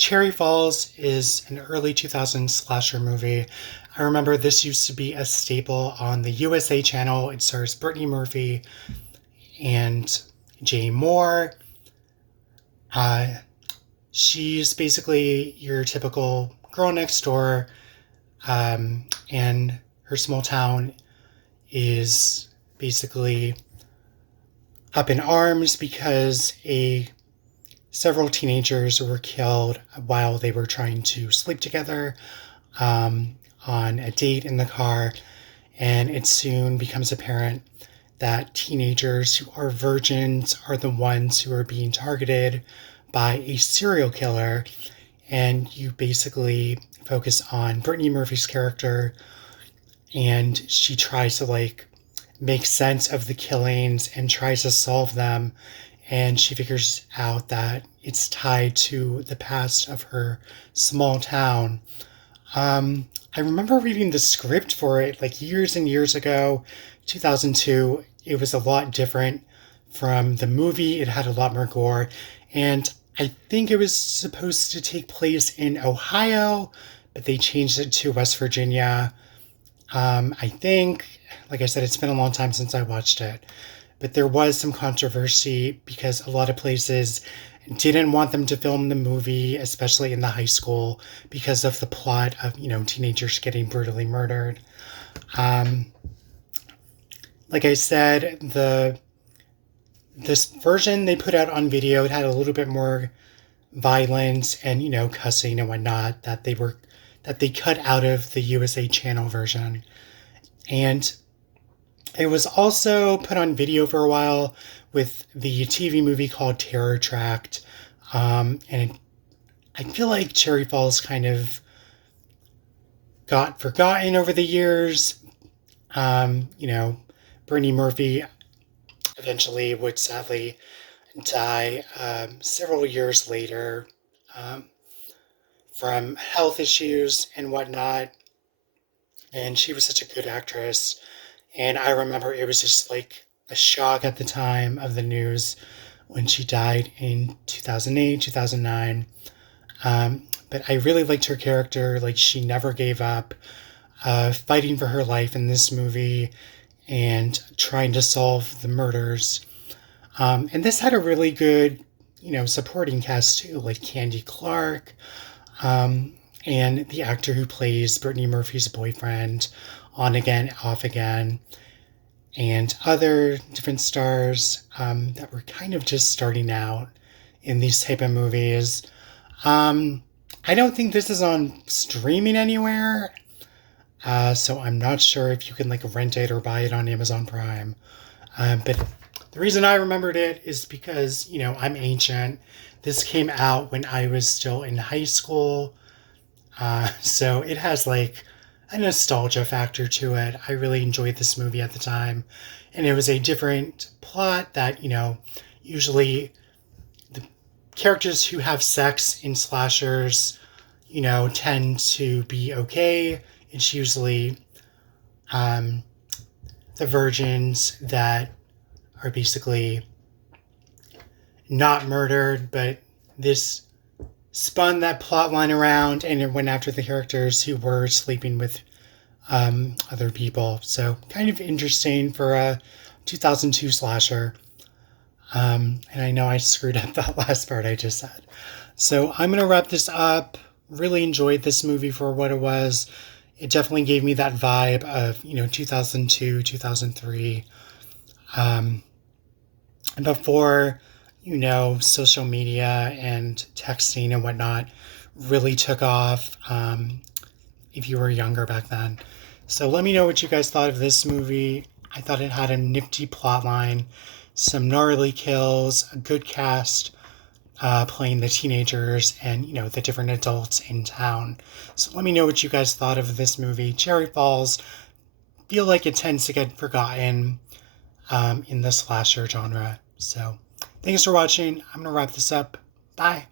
Cherry Falls is an early 2000s slasher movie. I remember this used to be a staple on the USA channel. It stars Brittany Murphy and Jay Moore. Uh, she's basically your typical girl next door, and her small town is basically up in arms because a several teenagers were killed while they were trying to sleep together um, on a date in the car. And it soon becomes apparent that teenagers who are virgins are the ones who are being targeted by a serial killer. And you basically focus on Brittany Murphy's character, and she tries to make sense of the killings and tries to solve them. And she figures out that it's tied to the past of her small town. I remember reading the script for it like years and years ago, 2002. It was a lot different from the movie. It had a lot more gore. And I think it was supposed to take place in Ohio, but they changed it to West Virginia. I think, like I said, it's been a long time since I watched it, but there was some controversy because a lot of places didn't want them to film the movie, especially in the high school, because of the plot of, teenagers getting brutally murdered. Um, like I said, this version they put out on video, it had a little bit more violence and, cussing and whatnot that they cut out of the USA channel version. And it was also put on video for a while with the TV movie called Terror Tract. I feel like Cherry Falls kind of got forgotten over the years. Brittany Murphy eventually would sadly die several years later um, from health issues and whatnot. And she was such a good actress. And I remember it was just like a shock at the time of the news when she died in 2008, 2009. But I really liked her character. Like, she never gave up, fighting for her life in this movie and trying to solve the murders. And this had a really good, supporting cast too, like Candy Clark, and the actor who plays Brittany Murphy's boyfriend, On Again, Off Again, and other different stars that were kind of just starting out in these type of movies. I don't think this is on streaming anywhere, so I'm not sure if you can rent it or buy it on Amazon Prime. But the reason I remembered it is because I'm ancient. This came out when I was still in high school, so it has a nostalgia factor to it. I really enjoyed this movie at the time, and it was a different plot that usually the characters who have sex in slashers tend to be okay. It's usually um, the virgins that are basically not murdered, but this spun that plot line around and it went after the characters who were sleeping with other people. So kind of interesting for a 2002 slasher. And I know I screwed up that last part I just said. So I'm going to wrap this up. Really enjoyed this movie for what it was. It definitely gave me that vibe of, 2002, 2003. And before, social media and texting and whatnot really took off, if you were younger back then. So let me know what you guys thought of this movie. I thought it had a nifty plot line, some gnarly kills, a good cast playing the teenagers and, the different adults in town. So let me know what you guys thought of this movie. Cherry Falls, feel like it tends to get forgotten in the slasher genre. So thanks for watching. I'm going to wrap this up. Bye.